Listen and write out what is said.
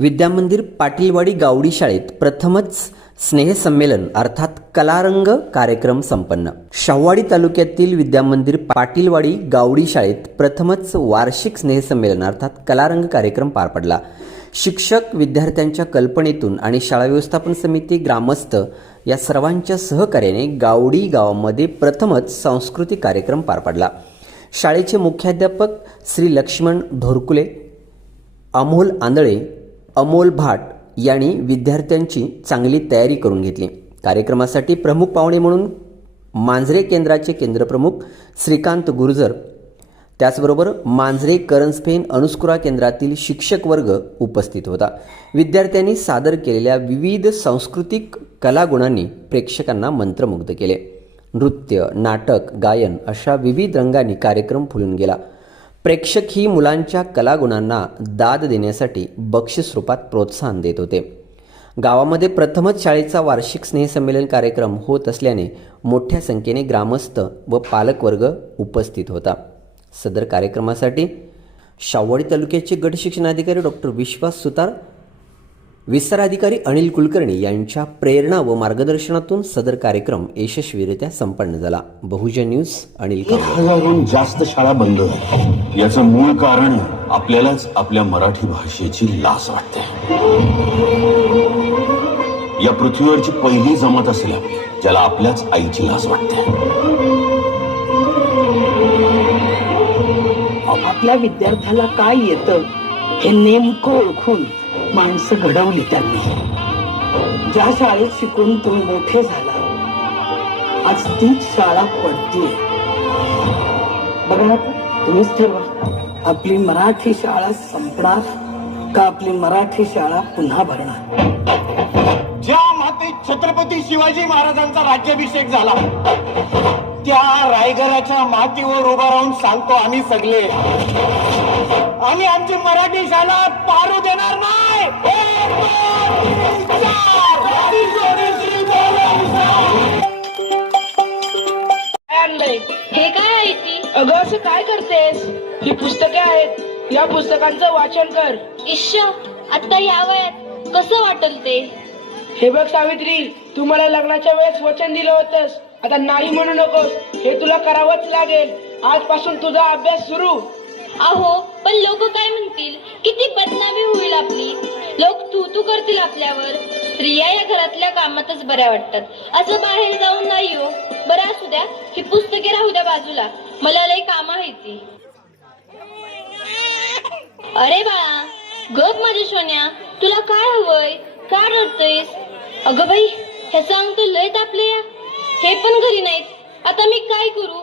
विद्यामंदिर पाटीलवाडी गावडी शाळेत प्रथमच स्नेहसंमेलन अर्थात कलारंग कार्यक्रम संपन्न. शाहूवाडी तालुक्यातील विद्यामंदिर पाटीलवाडी गावडी शाळेत प्रथमच वार्षिक स्नेहसंमेलन अर्थात कलारंग कार्यक्रम पार पडला. शिक्षक, विद्यार्थ्यांच्या कल्पनेतून आणि शाळा व्यवस्थापन समिती, ग्रामस्थ या सर्वांच्या सहकार्याने गावडी गावामध्ये प्रथमच सांस्कृतिक कार्यक्रम पार पडला. शाळेचे मुख्याध्यापक श्री लक्ष्मण धोरकुले, अमोल आंधळे, अमोल भाट यांनी विद्यार्थ्यांची चांगली तयारी करून घेतली. कार्यक्रमासाठी प्रमुख पाहुणे म्हणून मांजरे केंद्राचे केंद्रप्रमुख श्रीकांत गुर्जर, त्याचबरोबर मांजरे करंजफेन अनुस्कुरा केंद्रातील शिक्षक वर्ग उपस्थित होता. विद्यार्थ्यांनी सादर केलेल्या विविध सांस्कृतिक कलागुणांनी प्रेक्षकांना मंत्रमुग्ध केले. नृत्य, नाटक, गायन अशा विविध रंगांनी कार्यक्रम फुलून गेला. प्रेक्षक ही मुलांच्या कलागुणांना दाद देण्यासाठी बक्षीस रूपात प्रोत्साहन देत होते. गावामध्ये प्रथमच शाळेचा वार्षिक स्नेहसंमेलन कार्यक्रम होत असल्याने मोठ्या संख्येने ग्रामस्थ व पालकवर्ग उपस्थित होता. सदर कार्यक्रमासाठी शाहूवाडी तालुक्याचे गट शिक्षणाधिकारी डॉक्टर विश्वास सुतार, विस्तार अधिकारी अनिल कुलकर्णी यांच्या प्रेरणा व मार्गदर्शनातून सदर कार्यक्रम यशस्वीरित्या संपन्न झाला. बहुजन न्यूज अनिल. 1000हून जास्त शाळा बंद झाल्या. याचं मूळ कारण आपल्यालाच आपल्या मराठी भाषेची लाज वाटते. या पृथ्वीवरची पहिली जमात असेल आपली, ज्याला आपल्याच आईची लाज वाटते. आपल्या विद्यार्थ्याला काय येतं हे नेमकं ओळखून माणसं घडवली त्यांनी. ज्या शाळेत शिकून तुम्ही मोठे झाला, आज तीच शाळा पडते. बघा, तुम्हीच ठरवा, आपली मराठी शाळा संपणार का आपली मराठी शाळा पुन्हा भरणार. ज्या मातीत छत्रपती शिवाजी महाराजांचा राज्याभिषेक झाला, त्या रायगडाच्या मातीवर उभा राहून सांगतो आम्ही सगळे, आम्ही आमची मराठी शाळा पारू देणार नाही. हे काय आहे ती? अगं, असं काय करतेस? ही पुस्तके आहेत, या पुस्तकांचं वाचन कर. इश्श, आता या वयात कसं वाटल ते? हे बघ सावित्री, तू मला लग्नाच्या वेळेस वचन दिलं होतंस, आता नाही म्हणू नकोस. हे तुला करावंच लागेल. आजपासून तुझा अभ्यास सुरू. अहो, पण लोक काय म्हणतील? किती बदनामी होईल आपली. लोक तू करतील आपल्यावर. स्त्रिया या घरातल्या कामातच बऱ्या वाटतात, असं बाहेर जाऊन नाही हो. बरं असू द्या, ही पुस्तके राहू द्या बाजूला, मला लय काम आहे ती. अरे बाळा, गप माझ्या सोन्या, तुला काय हवंय? का रडतोयस? अगं बाई, ह्या सांग तू लय तापले. हे पण घरी नाहीत, आता मी काय करू?